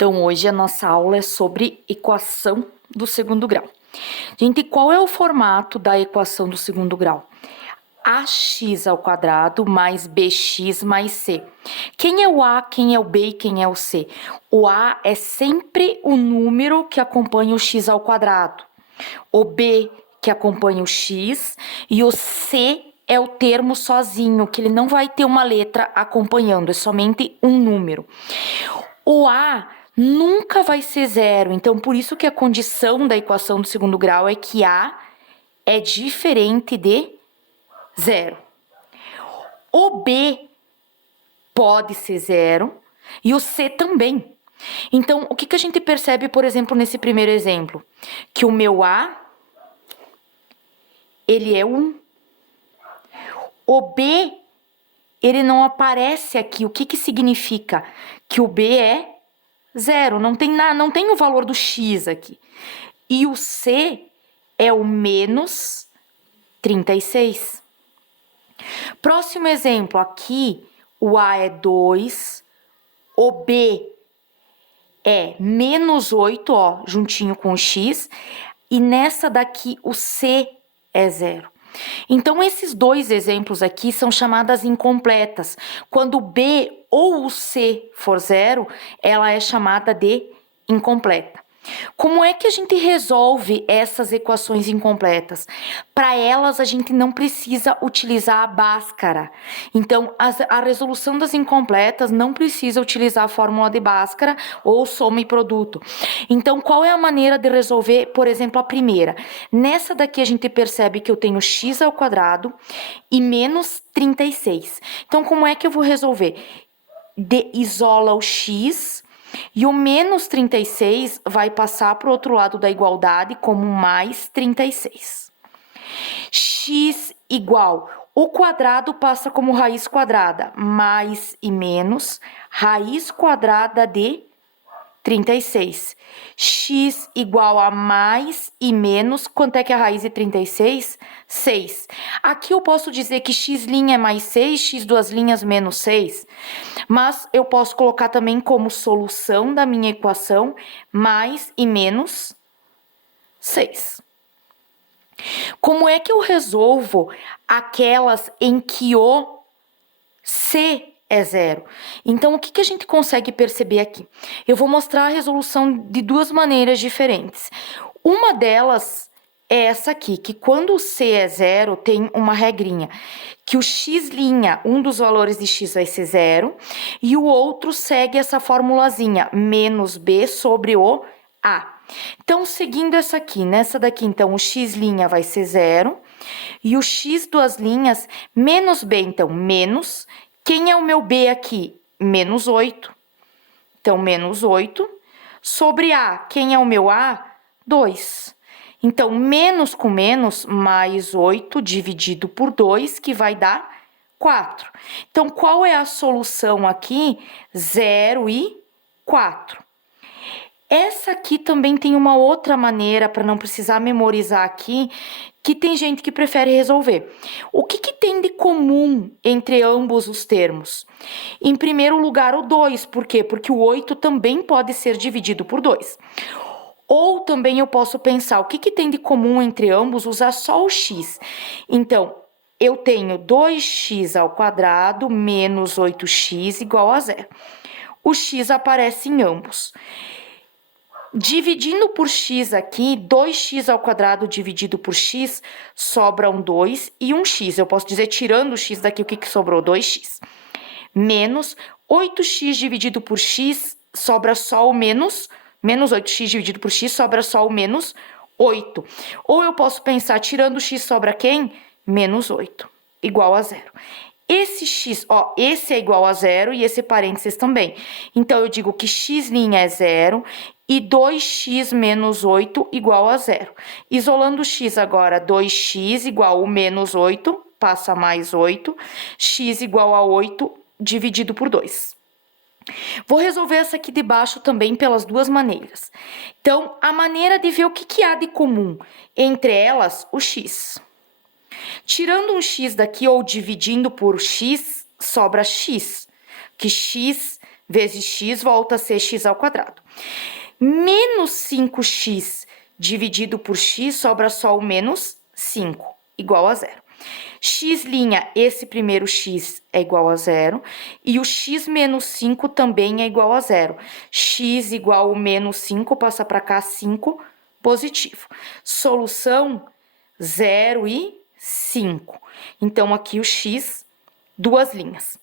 Então, hoje a nossa aula é sobre equação do segundo grau. Gente, qual é o formato da equação do segundo grau? Ax ao quadrado mais bx mais c. Quem é o a, quem é o b e quem é o c? O a é sempre o número que acompanha o x ao quadrado. O b que acompanha o x e o c é o termo sozinho, que ele não vai ter uma letra acompanhando, é somente um número. O a nunca vai ser zero, então por isso que a condição da equação do segundo grau é que a é diferente de zero. O b pode ser zero e o c também. Então, o que a gente percebe, por exemplo, nesse primeiro exemplo? Que o meu a, ele é 1. O b, ele não aparece aqui. O que significa? Que o b é zero, não tem o valor do x aqui. E o c é o menos 36. Próximo exemplo, aqui o a é 2, o b é menos 8, ó, juntinho com o x, e nessa daqui o c é zero. Então, esses dois exemplos aqui são chamadas incompletas. Quando o b ou o c for zero, ela é chamada de incompleta. Como é que a gente resolve essas equações incompletas? Para elas, a gente não precisa utilizar a Bhaskara. Então, a resolução das incompletas não precisa utilizar a fórmula de Bhaskara ou soma e produto. Então, qual é a maneira de resolver, por exemplo, a primeira? Nessa daqui, a gente percebe que eu tenho x ao quadrado e menos 36. Então, como é que eu vou resolver? Isola o x... E o menos 36 vai passar para o outro lado da igualdade como mais 36. X igual, o quadrado passa como raiz quadrada, mais e menos, raiz quadrada de 36. X igual a mais e menos, quanto é que é a raiz de 36? 6. Aqui eu posso dizer que x' é mais 6, x duas linhas menos 6. Mas eu posso colocar também como solução da minha equação mais e menos 6. Como é que eu resolvo aquelas em que o c é zero? Então, o que a gente consegue perceber aqui? Eu vou mostrar a resolução de duas maneiras diferentes. Uma delas é essa aqui, que quando o c é zero, tem uma regrinha, que o x', um dos valores de x vai ser zero, e o outro segue essa formulazinha, menos b sobre o a. Então, seguindo essa aqui, nessa daqui, então, o x' vai ser zero, e o x duas linhas, menos b, então, menos. Quem é o meu b aqui? Menos 8. Então, menos 8. Sobre a, quem é o meu a? 2. Então, menos com menos, mais 8 dividido por 2, que vai dar 4. Então, qual é a solução aqui? 0 e 4. Essa aqui também tem uma outra maneira, para não precisar memorizar aqui, que tem gente que prefere resolver. O que tem de comum entre ambos os termos? Em primeiro lugar, o 2. Por quê? Porque o 8 também pode ser dividido por 2. Ou também eu posso pensar, o que tem de comum entre ambos? Usar só o x. Então, eu tenho 2x ao quadrado menos 8x igual a zero. O x aparece em ambos. Dividindo por x aqui, 2x ao quadrado dividido por x, sobra um 2 e um x. Eu posso dizer, tirando o x daqui, o que sobrou? 2x. Menos 8x dividido por x, sobra só o menos 8x dividido por x, sobra só o menos 8. Ou eu posso pensar, tirando o x, sobra quem? Menos 8, igual a zero. Esse x, ó, esse é igual a zero e esse parênteses também. Então, eu digo que x' é zero e 2x menos 8 igual a zero. Isolando o x agora, 2x igual a menos 8, passa mais 8, x igual a 8 dividido por 2. Vou resolver essa aqui de baixo também pelas duas maneiras. Então, a maneira de ver o que há de comum entre elas, o x. Tirando um x daqui ou dividindo por x, sobra x, que x vezes x volta a ser x ao quadrado. Menos 5x dividido por x, sobra só o menos 5, igual a zero. X', esse primeiro x é igual a zero, e o x menos 5 também é igual a zero. X igual ao menos 5, passa para cá 5, positivo. Solução 0 e 5. Então, aqui o x, duas linhas.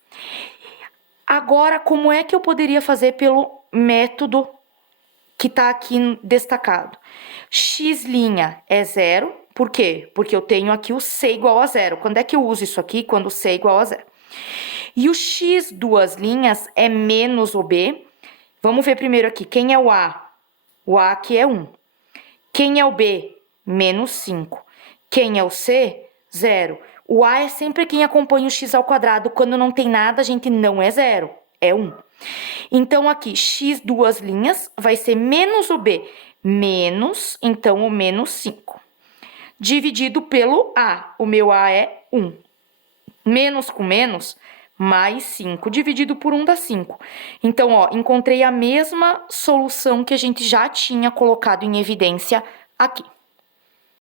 Agora, como é que eu poderia fazer pelo método que está aqui destacado? X' é zero, por quê? Porque eu tenho aqui o c igual a zero. Quando é que eu uso isso aqui? Quando o c é igual a zero. E o x, duas linhas, é menos o b. Vamos ver primeiro aqui, quem é o a? O a aqui é 1. Quem é o b? Menos 5. Quem é o c? 0. O a é sempre quem acompanha o x ao quadrado. Quando não tem nada, a gente não é 0, é 1. Então, aqui, x, duas linhas, vai ser menos o b, menos, então, o menos 5. Dividido pelo a, o meu a é 1. Menos com menos, mais 5, dividido por 1 dá 5. Então, ó, encontrei a mesma solução que a gente já tinha colocado em evidência aqui.